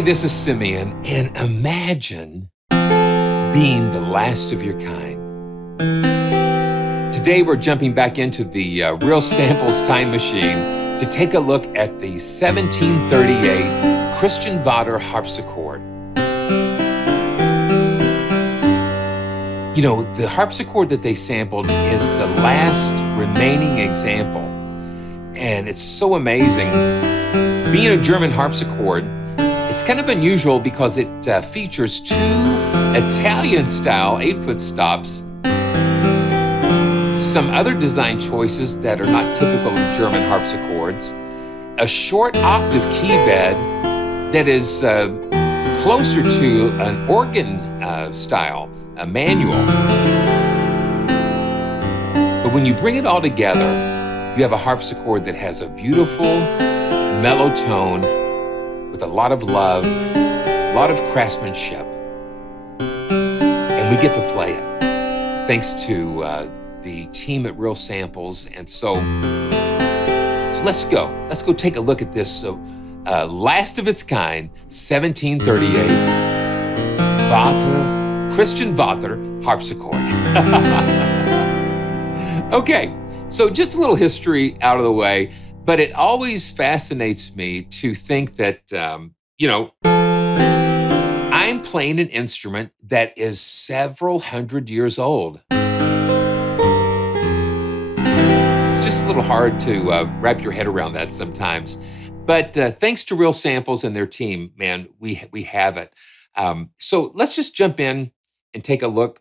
Hey, this is Simeon, and imagine being the last of your kind. Today, we're jumping back into the Real Samples time machine to take a look at the 1738 Christian Vater harpsichord. You know, the harpsichord that they sampled is the last remaining example, and it's so amazing. Being a German harpsichord, it's kind of unusual because it features two Italian-style 8-foot stops, some other design choices that are not typical of German harpsichords, a short octave key bed that is closer to an organ style, a manual. But when you bring it all together, you have a harpsichord that has a beautiful, mellow tone with a lot of love, a lot of craftsmanship. And we get to play it thanks to the team at Real Samples. And so let's go. Let's go take a look at this last of its kind, 1738 Christian Vater harpsichord. Okay, so just a little history out of the way. But it always fascinates me to think that, I'm playing an instrument that is several hundred years old. It's just a little hard to wrap your head around that sometimes. But thanks to Real Samples and their team, man, we have it. So let's just jump in and take a look.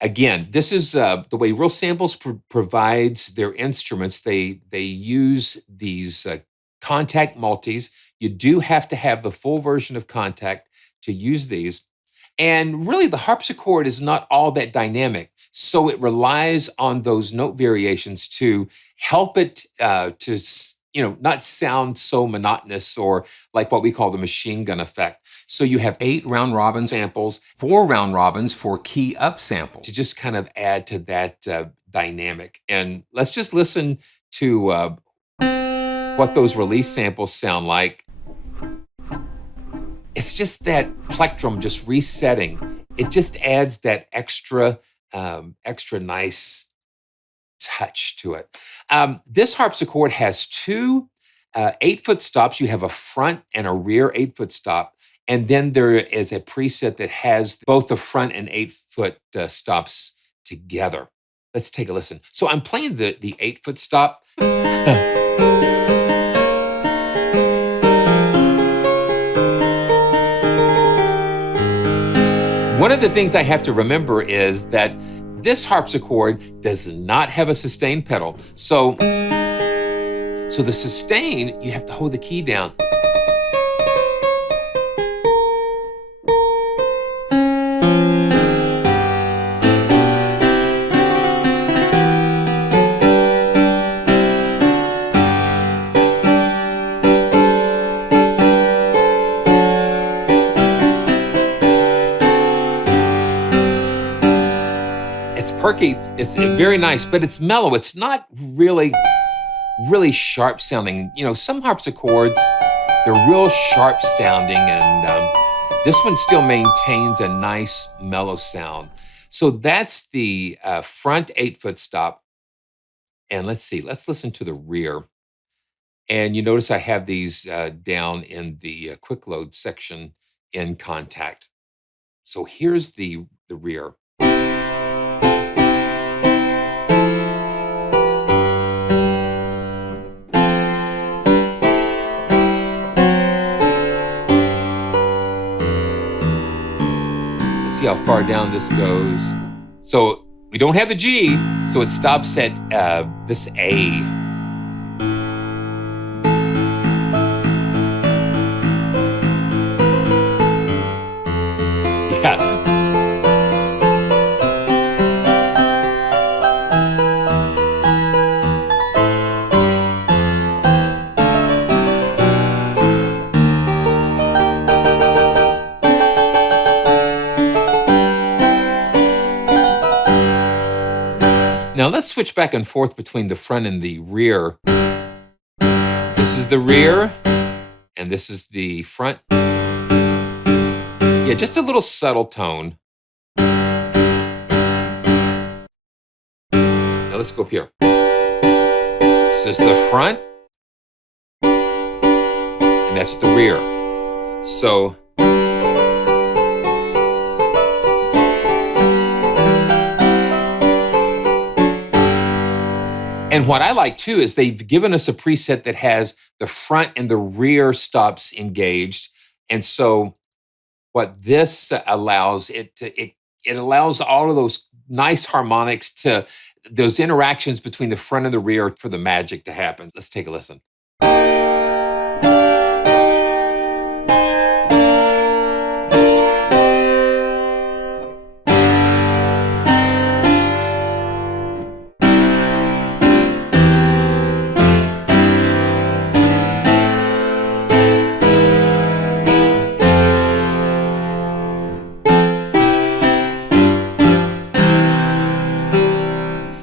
Again, this is the way Real Samples provides their instruments. They use these Kontakt multis. You do have to have the full version of Kontakt to use these. And really, the harpsichord is not all that dynamic. So it relies on those note variations to help it to not sound so monotonous or like what we call the machine gun effect. So you have 8 round robin samples, 4 round robins for key up samples to just kind of add to that dynamic. And let's just listen to what those release samples sound like. It's just that plectrum just resetting. It just adds that extra nice touch to it. This harpsichord has 2 8-foot stops. You have a front and a rear 8-foot stop. And then there is a preset that has both the front and 8-foot stops together. Let's take a listen. So I'm playing the 8-foot stop. One of the things I have to remember is that this harpsichord does not have a sustain pedal. So the sustain, you have to hold the key down. It's perky, it's very nice, but it's mellow. It's not really sharp sounding. Some harpsichords, they're real sharp sounding, and this one still maintains a nice mellow sound. So that's the front 8-foot stop. And let's listen to the rear. And you notice I have these down in the quick load section in Kontakt. So here's the rear. See how far down this goes. So we don't have the G, so it stops at this A. Yeah. Now let's switch back and forth between the front and the rear. This is the rear, and this is the front. Yeah, just a little subtle tone. Now let's go up here. This is the front, and that's the rear. So and what I like too is they've given us a preset that has the front and the rear stops engaged. And so what this allows it allows all of those nice harmonics to those interactions between the front and the rear for the magic to happen. Let's take a listen.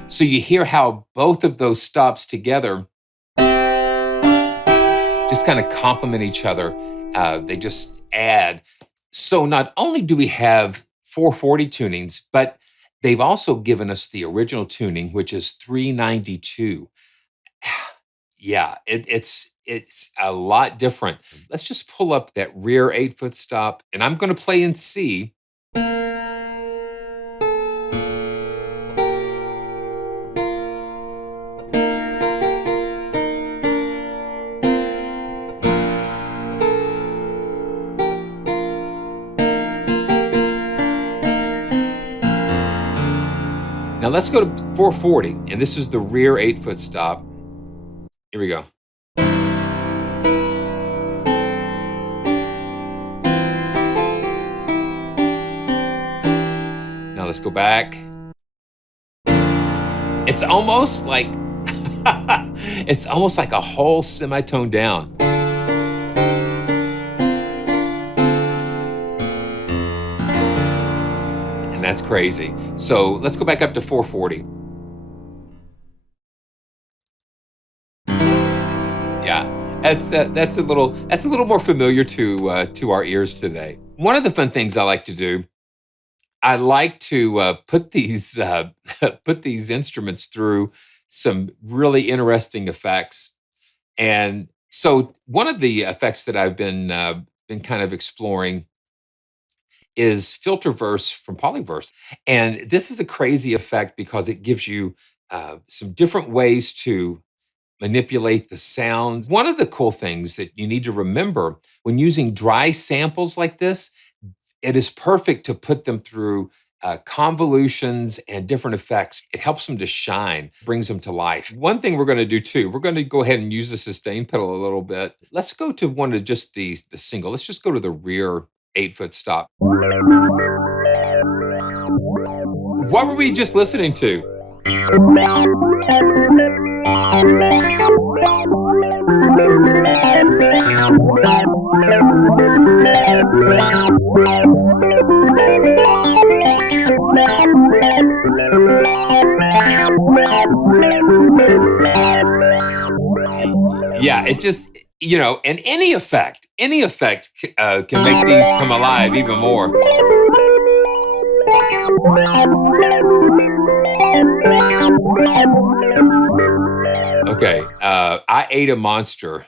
So you hear how both of those stops together just kind of complement each other. They just add. So not only do we have 440 tunings, but they've also given us the original tuning, which is 392. Yeah, it's a lot different. Let's just pull up that rear 8-foot stop, and I'm going to play in C. Now let's go to 440, and this is the rear 8-foot stop. Here we go. Now let's go back. It's almost like it's almost like a whole semitone down. And that's crazy. So let's go back up to 440. Yeah, that's a little more familiar to our ears today. One of the fun things I like to do, I like to put these put these instruments through some really interesting effects. And so one of the effects that I've been kind of exploring is filter verse from polyverse. And this is a crazy effect because it gives you some different ways to manipulate the sounds. One of the cool things that you need to remember when using dry samples like this, it is perfect to put them through convolutions and different effects. It helps them to shine, brings them to life. One thing we're going to do too, we're going to go ahead and use the sustain pedal a little bit. Let's go to one of just the single. Let's just go to the rear 8-foot stop. What were we just listening to? Yeah, it just, and any effect can make these come alive even more. Okay, I ate a monster.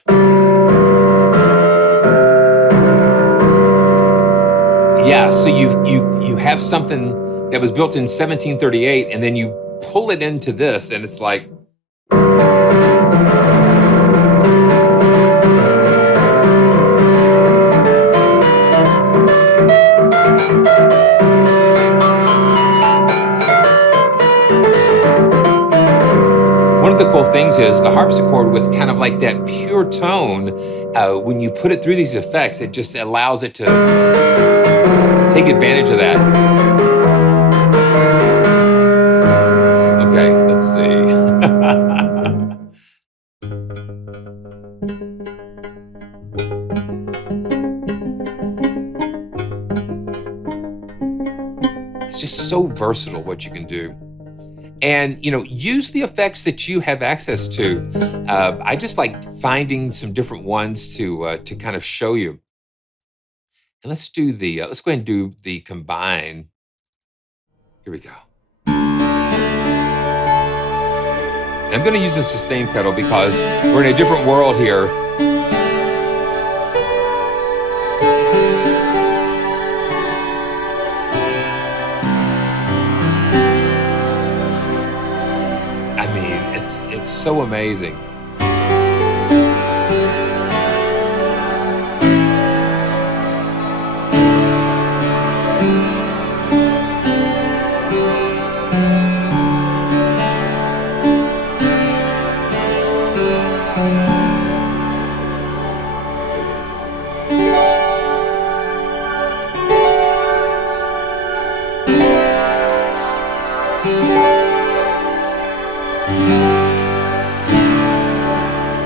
Yeah, so you have something that was built in 1738, and then you pull it into this, and it's like. One of the cool things is the harpsichord with kind of like that pure tone, when you put it through these effects, it just allows it to take advantage of that. Okay, let's see. It's just so versatile what you can do. and use the effects that you have access to. I just like finding some different ones to kind of show you. And let's go ahead and do the combine. Here we go. And I'm going to use the sustain pedal because we're in a different world here. I mean, it's so amazing.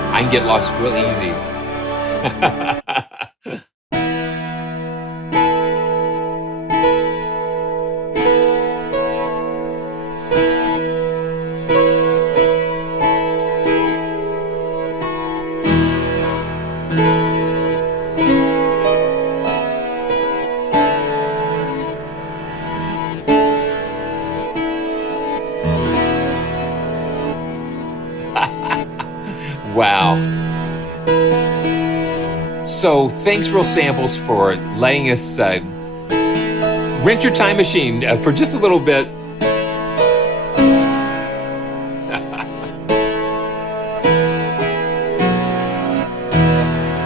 I can get lost real easy. Wow. So thanks, Real Samples, for letting us rent your time machine for just a little bit.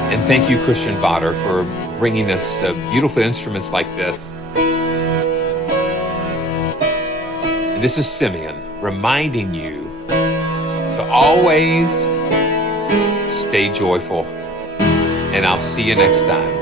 And thank you, Christian Vater, for bringing us beautiful instruments like this. And this is Simeon reminding you to always stay joyful. And I'll see you next time.